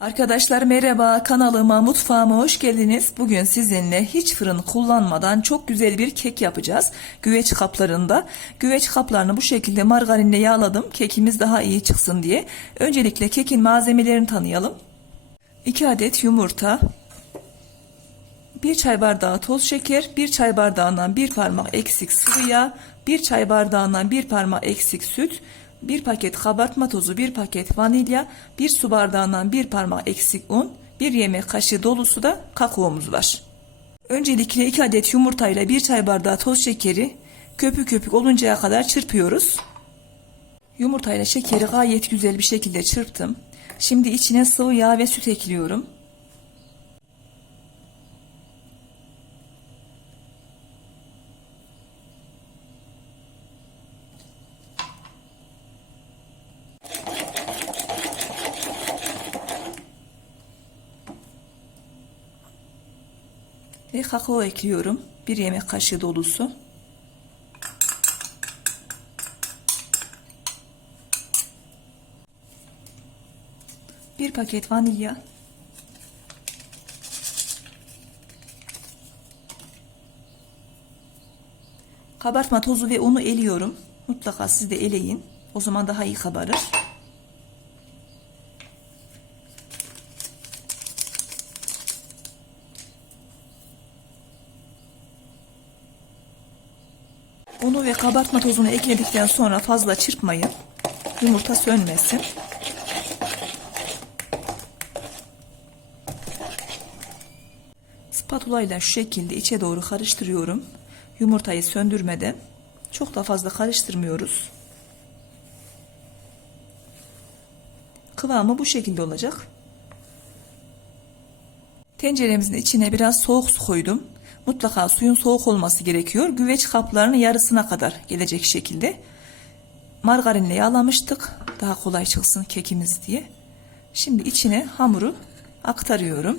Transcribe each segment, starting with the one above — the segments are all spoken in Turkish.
Arkadaşlar merhaba kanalıma mutfağıma hoş geldiniz. Bugün sizinle hiç fırın kullanmadan çok güzel bir kek yapacağız. Güveç kaplarında. Güveç kaplarını bu şekilde margarinle yağladım. Kekimiz daha iyi çıksın diye. Öncelikle kekin malzemelerini tanıyalım. 2 adet yumurta, 1 çay bardağı toz şeker, 1 çay bardağından 1 parmak eksik sıvı yağ, 1 çay bardağından 1 parmak eksik süt, 1 paket kabartma tozu, 1 paket vanilya, 1 su bardağından 1 parmak eksik un, 1 yemek kaşığı dolusu da kakaomuz var. Öncelikle 2 adet yumurta ile 1 çay bardağı toz şekeri köpük köpük oluncaya kadar çırpıyoruz. Yumurta ile şekeri gayet güzel bir şekilde çırptım. Şimdi içine sıvı yağ ve süt ekliyorum. Ve kakao ekliyorum. Bir yemek kaşığı dolusu. Bir paket vanilya. Kabartma tozu ve unu eliyorum. Mutlaka siz de eleyin. O zaman daha iyi kabarır. Unu ve kabartma tozunu ekledikten sonra fazla çırpmayın. Yumurta sönmesin. Spatula ile şu şekilde içe doğru karıştırıyorum. Yumurtayı söndürmeden. Çok da fazla karıştırmıyoruz. Kıvamı bu şekilde olacak. Tenceremizin içine biraz soğuk su koydum. Mutlaka suyun soğuk olması gerekiyor. Güveç kaplarının yarısına kadar gelecek şekilde. Margarinle yağlamıştık. Daha kolay çıksın kekimiz diye. Şimdi içine hamuru aktarıyorum.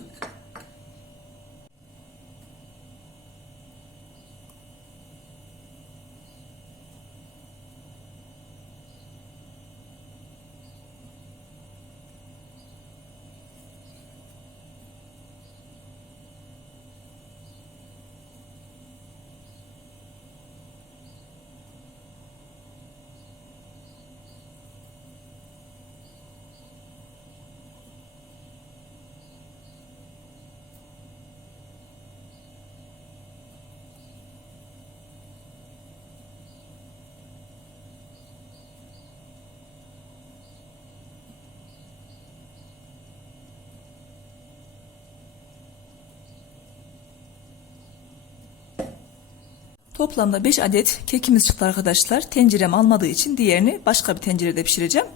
Toplamda 5 adet kekimiz çıktı arkadaşlar. Tencerem almadığı için diğerini başka bir tencerede pişireceğim.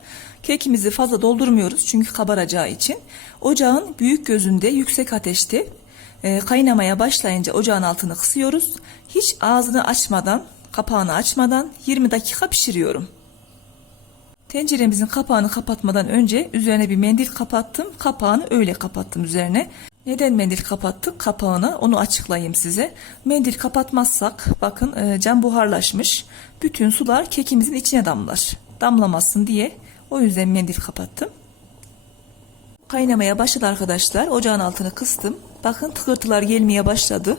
Kekimizi fazla doldurmuyoruz çünkü kabaracağı için. Ocağın büyük gözünde yüksek ateşte e, kaynamaya başlayınca ocağın altını kısıyoruz. Hiç ağzını açmadan, kapağını açmadan 20 dakika pişiriyorum. Tenceremizin kapağını kapatmadan önce üzerine bir mendil kapattım. Kapağını öyle kapattım üzerine. Neden mendil kapattık kapağını onu açıklayayım size. Mendil kapatmazsak bakın e, cam buharlaşmış. Bütün sular kekimizin içine damlar. Damlamasın diye o yüzden mendil kapattım. Kaynamaya başladı arkadaşlar. Ocağın altını kıstım. Bakın tıkırtılar gelmeye başladı.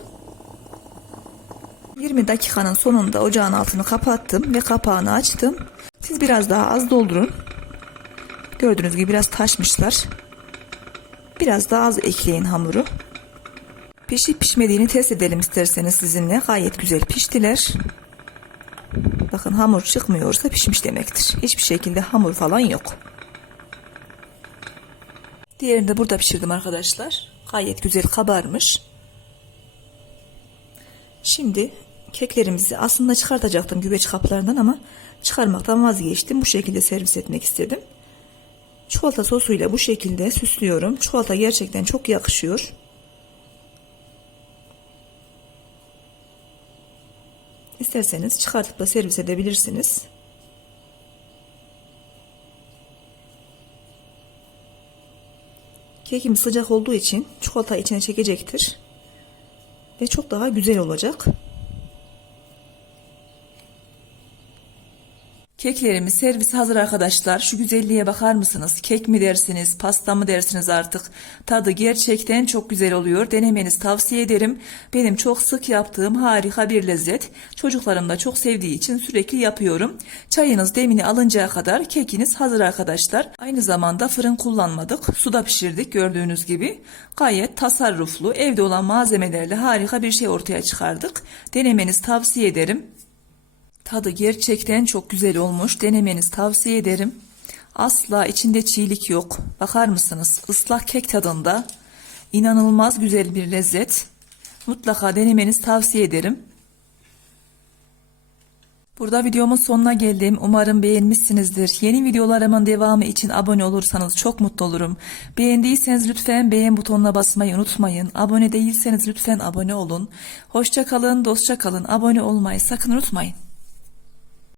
20 dakikanın sonunda ocağın altını kapattım ve kapağını açtım. Siz biraz daha az doldurun. Gördüğünüz gibi biraz taşmışlar. Biraz daha az ekleyin hamuru. Pişip pişmediğini test edelim isterseniz sizinle. Gayet güzel piştiler. Bakın hamur çıkmıyorsa pişmiş demektir. Hiçbir şekilde hamur falan yok. Diğerini de burada pişirdim arkadaşlar. Gayet güzel kabarmış. Şimdi keklerimizi aslında çıkartacaktım güveç kaplarından ama çıkarmaktan vazgeçtim. Bu şekilde servis etmek istedim. Çikolata sosuyla bu şekilde süslüyorum. Çikolata gerçekten çok yakışıyor. İsterseniz çıkartıp da servis edebilirsiniz. Kekim sıcak olduğu için çikolata içine çekecektir. Ve çok daha güzel olacak. Keklerimiz servis hazır arkadaşlar. Şu güzelliğe bakar mısınız? Kek mi dersiniz, pasta mı dersiniz artık? Tadı gerçekten çok güzel oluyor. Denemenizi tavsiye ederim. Benim çok sık yaptığım harika bir lezzet. Çocuklarım da çok sevdiği için sürekli yapıyorum. Çayınız demini alıncaya kadar kekiniz hazır arkadaşlar. Aynı zamanda fırın kullanmadık. Suda pişirdik gördüğünüz gibi. Gayet tasarruflu, evde olan malzemelerle harika bir şey ortaya çıkardık. Denemenizi tavsiye ederim. Tadı gerçekten çok güzel olmuş. Denemenizi tavsiye ederim. Asla içinde çiğlik yok. Bakar mısınız? Islak kek tadında. İnanılmaz güzel bir lezzet. Mutlaka denemenizi tavsiye ederim. Burada videomun sonuna geldim. Umarım beğenmişsinizdir. Yeni videolarımın devamı için abone olursanız çok mutlu olurum. Beğendiyseniz lütfen beğen butonuna basmayı unutmayın. Abone değilseniz lütfen abone olun. Hoşça kalın, dostça kalın. Abone olmayı sakın unutmayın.